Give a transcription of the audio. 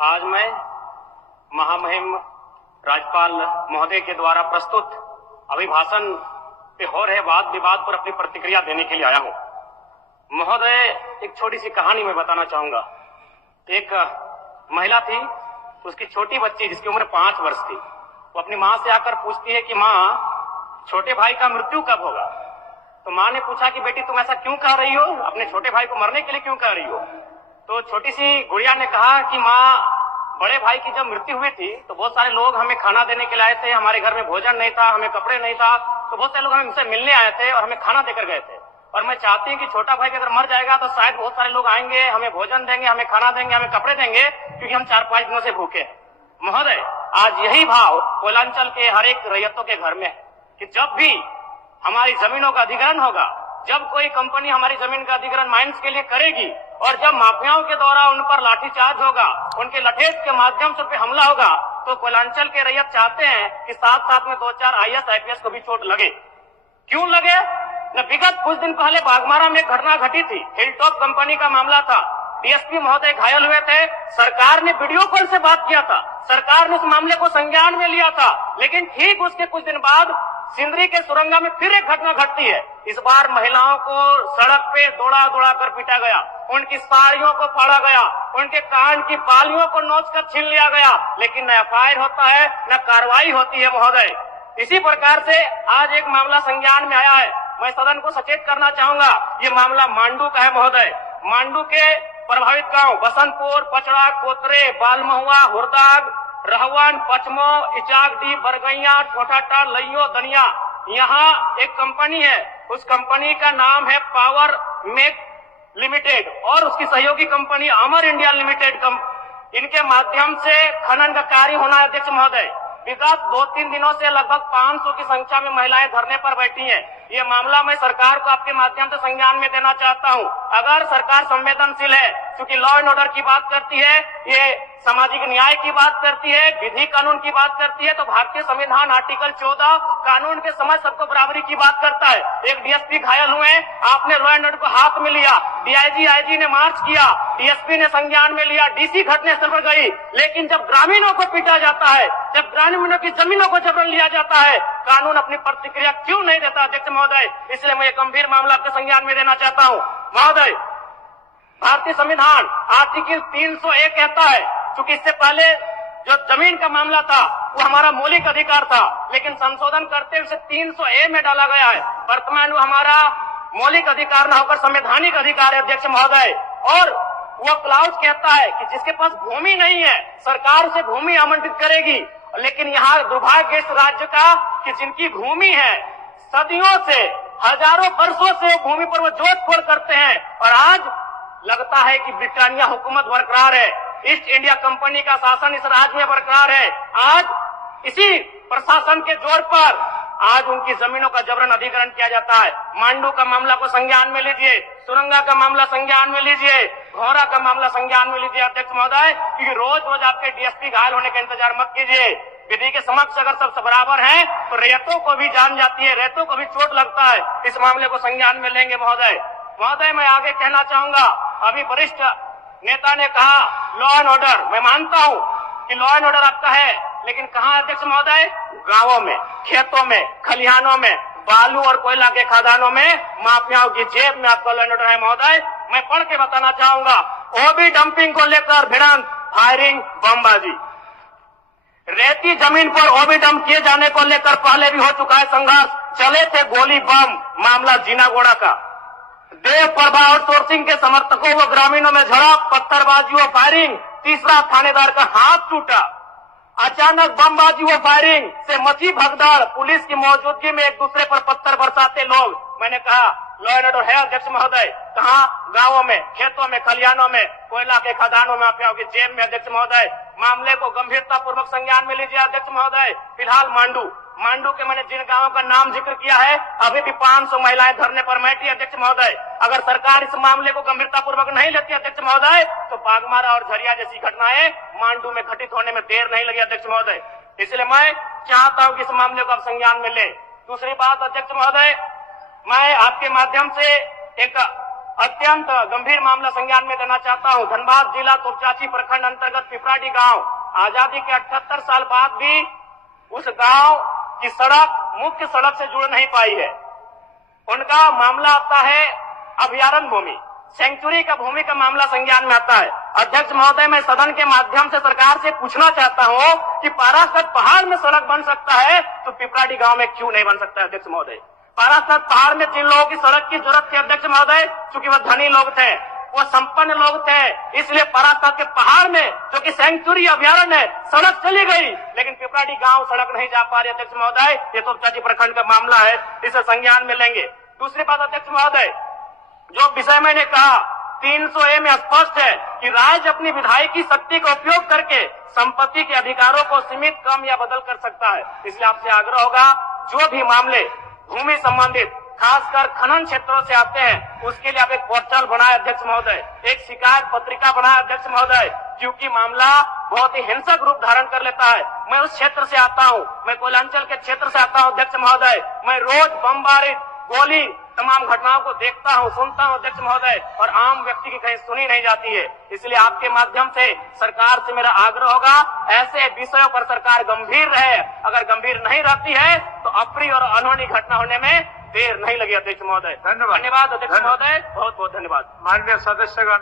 आज मैं महामहिम राज्यपाल महोदय के द्वारा प्रस्तुत अभिभाषण पे हो रहे वाद विवाद पर अपनी प्रतिक्रिया देने के लिए आया हूं। महोदय, एक छोटी सी कहानी मैं बताना चाहूंगा। एक महिला थी, उसकी छोटी बच्ची जिसकी उम्र 5 वर्ष थी, वो अपनी माँ से आकर पूछती है कि माँ, छोटे भाई का मृत्यु कब होगा? तो माँ ने पूछा कि बेटी तुम ऐसा क्यों कह रही हो, अपने छोटे भाई को मरने के लिए क्यों कह रही हो? तो छोटी सी गुड़िया ने कहा कि माँ, बड़े भाई की जब मृत्यु हुई थी तो बहुत सारे लोग हमें खाना देने के लिए आए थे, हमारे घर में भोजन नहीं था, हमें कपड़े नहीं था, तो बहुत सारे लोग हमसे मिलने आए थे और हमें खाना देकर गए थे। और मैं चाहती हूँ कि छोटा भाई अगर मर जाएगा तो शायद बहुत सारे लोग आएंगे, हमें भोजन देंगे, हमें खाना देंगे, हमें कपड़े देंगे, क्योंकि हम 4-5 दिनों से भूखे हैं। महोदय, आज यही भाव कोयलांचल के हर एक रैयतों के घर में है कि जब भी हमारी जमीनों का अधिग्रहण होगा, जब कोई कंपनी हमारी जमीन का अधिग्रहण माइंस के लिए करेगी और जब माफियाओं के द्वारा उन पर लाठीचार्ज होगा, उनके लठेज के माध्यम से उन पर हमला होगा, तो कोयलांचल के रैयत चाहते हैं कि साथ साथ में 2-4 IAS IPS को भी चोट लगे। क्यों लगे? न विगत कुछ दिन पहले बाघमारा में एक घटना घटी थी, हिलटॉप कंपनी का मामला था। DSP महोदय घायल हुए थे, सरकार ने वीडियो कॉल से बात किया था, सरकार ने उस मामले को संज्ञान में लिया था, लेकिन ठीक उसके कुछ दिन बाद सिंदरी के सुरंगा में फिर एक घटना घटती है। इस बार महिलाओं को सड़क पे दौड़ा दौड़ा कर पीटा गया, उनकी साड़ियों को फाड़ा गया, उनके कान की बालियों को नोचकर छीन लिया गया, लेकिन न FIR होता है न कार्रवाई होती है। महोदय, इसी प्रकार से आज एक मामला संज्ञान में आया है। मैं सदन को सचेत करना चाहूंगा, ये मामला मांडू का है। महोदय, मांडू के प्रभावित गांव बसंतपुर, पचड़ा, कोतरे, बालमहुआ, हुरदाग, रहवन, पचमो, इचाकडी, बरगैया, ठोठाटा, लइयो, दनिया, यहाँ एक कंपनी है। उस कंपनी का नाम है पावर मेक लिमिटेड और उसकी सहयोगी कंपनी अमर इंडिया लिमिटेड। इनके माध्यम से खनन का कार्य होना है। अध्यक्ष महोदय, विगत 2-3 दिनों से लगभग 500 की संख्या में महिलाएं धरने पर बैठी हैं। ये मामला मैं सरकार को आपके माध्यम से संज्ञान में देना चाहता हूं। अगर सरकार संवेदनशील है, क्योंकि लॉ एंड ऑर्डर की बात करती है, ये सामाजिक न्याय की बात करती है, विधि कानून की बात करती है, तो भारतीय संविधान आर्टिकल 14 कानून के समझ सबको बराबरी की बात करता है। एक DSP घायल हुए, आपने लॉ एंड ऑर्डर को हाथ में लिया, DIG IG ने मार्च किया, DSP ने संज्ञान में लिया, DC घटनास्थल पर गई, लेकिन जब ग्रामीणों को पीटा जाता है, जब ग्रामीणों की जमीनों को जबरन लिया जाता है, कानून अपनी प्रतिक्रिया क्यों नहीं देता? अध्यक्ष महोदय, इसलिए मैं एक गंभीर मामला आपके संज्ञान में देना चाहता हूँ। महोदय, भारतीय संविधान आर्टिकल 301 कहता है, क्योंकि इससे पहले जो जमीन का मामला था वो हमारा मौलिक अधिकार था, लेकिन संशोधन करते हुए 300A में डाला गया है। वर्तमान वो हमारा मौलिक अधिकार न होकर संवैधानिक अधिकार है। अध्यक्ष महोदय, और वो क्लाउज कहता है कि जिसके पास भूमि नहीं है सरकार उसे भूमि आवंटित करेगी, लेकिन यहाँ दुर्भाग्य इस राज्य का कि जिनकी भूमि है, सदियों से, हजारों वर्षों से भूमि पर वो जोत-खोड़ करते हैं, और आज लगता है कि ब्रिटानिया हुकूमत बरकरार है, ईस्ट इंडिया कंपनी का शासन इस राज्य में बरकरार है। आज इसी प्रशासन के जोर पर आज उनकी जमीनों का जबरन अधिग्रहण किया जाता है। मांडू का मामला को संज्ञान में लीजिए, सुरंगा का मामला संज्ञान में लीजिए, घोरा का मामला संज्ञान में लीजिए। अध्यक्ष महोदय, क्योंकि रोज रोज आपके DSP घायल होने का इंतजार मत कीजिए। विधि के समक्ष अगर सब बराबर हैं तो रैयतों को भी जान जाती है, रैयतों को भी चोट लगता है। इस मामले को संज्ञान में लेंगे। महोदय, मैं आगे कहना चाहूंगा, अभी वरिष्ठ नेता ने कहा लॉ एंड ऑर्डर, मैं मानता हूं कि लॉ एंड ऑर्डर आपका है, लेकिन कहां है अध्यक्ष महोदय? गांवों में, खेतों में, खलिहानों में, बालू और कोयला के खदानों में, माफियाओं की जेब में आपका लॉ एंड ऑर्डर है। महोदय, मैं पढ़ के बताना चाहूंगा, ओबी डंपिंग को लेकर भिड़ंत, फायरिंग, बमबाजी, रेती जमीन पर ओबी डंप किए जाने को लेकर पहले भी हो चुका है संघर्ष, चले थे गोली बम, मामला जीनागोड़ा का। देव प्रभा आउटसोर्सिंग के समर्थकों व ग्रामीणों में झड़प, पत्थरबाजी व फायरिंग, तीसरा थानेदार का हाथ टूटा। अचानक बमबाजी व फायरिंग से मची भगदड़, पुलिस की मौजूदगी में एक दूसरे पर पत्थर बरसाते लोग। मैंने कहा लॉ एंड ऑर्डर है। अध्यक्ष महोदय, कहाँ? गांवों में, खेतों में, खलिहानों में, कोयला के खदानों में, माफियाओं की जेब में। अध्यक्ष महोदय, मामले को गंभीरता पूर्वक संज्ञान में लीजिए। अध्यक्ष महोदय, फिलहाल मांडू के मैंने जिन गांवों का नाम जिक्र किया है, अभी भी 500 महिलाएं धरने पर बैठी। अध्यक्ष महोदय, अगर सरकार इस मामले को गंभीरता पूर्वक नहीं लेती अध्यक्ष महोदय, तो बाघमारा और झरिया जैसी घटनाएं मांडू में घटित होने में देर नहीं लगी। अध्यक्ष महोदय, इसलिए मैं चाहता हूं कि इस मामले को आप संज्ञान में ले। दूसरी बात अध्यक्ष महोदय, मैं आपके माध्यम से एक अत्यंत गंभीर मामला संज्ञान में देना चाहता हूं। धनबाद जिला तोपचाची प्रखंड अंतर्गत पिपराडी गांव आजादी के 78 साल बाद भी उस गांव की सड़क मुख्य सड़क से जुड़ नहीं पाई है। उनका मामला आता है अभयारण्य भूमि, सेंचुरी का भूमि का मामला संज्ञान में आता है। अध्यक्ष महोदय, मैं सदन के माध्यम से सरकार से पूछना चाहता हूं कि पारासत पहाड़ में सड़क बन सकता है तो पिपराडी गांव में क्यों नहीं बन सकता है? अध्यक्ष महोदय, पारासत पहाड़ में जिन लोगों की सड़क की जरूरत थी अध्यक्ष महोदय, चूंकि वह धनी लोग थे, वो संपन्न लोग थे, इसलिए पारासत के पहाड़ में जो कि सेंचुरी अभयारण्य है सड़क चली गई, लेकिन पिपराडी गांव सड़क नहीं जा पा रही। अध्यक्ष महोदय, ये तोपचाची प्रखंड का मामला है, इसे संज्ञान में लेंगे। दूसरी बात अध्यक्ष महोदय, जो विषय मैंने कहा 300A में स्पष्ट है कि राज्य अपनी विधायकी शक्ति का उपयोग करके संपत्ति के अधिकारों को सीमित, कम या बदल कर सकता है। इसलिए आपसे आग्रह होगा, जो भी मामले भूमि संबंधित खासकर खनन क्षेत्रों से आते हैं उसके लिए आप एक पोर्टल बनाए अध्यक्ष महोदय, एक शिकायत पत्रिका बनाए अध्यक्ष महोदय, क्योंकि मामला बहुत ही हिंसक रूप धारण कर लेता है। मैं उस क्षेत्र से आता हूं, मैं कोयलांचल के क्षेत्र से आता हूं अध्यक्ष महोदय, मैं रोज बमबारी, गोली, तमाम घटनाओं को देखता हूं, सुनता हूं अध्यक्ष महोदय, और आम व्यक्ति की कहीं सुनी नहीं जाती है। इसलिए आपके माध्यम से सरकार से मेरा आग्रह होगा, ऐसे विषयों पर सरकार गंभीर रहे। अगर गंभीर नहीं रहती है तो अप्रिय और अनहोनी घटना होने में देर नहीं लगी। अध्यक्ष महोदय, धन्यवाद अध्यक्ष महोदय, बहुत बहुत धन्यवाद। माननीय सदस्यगण।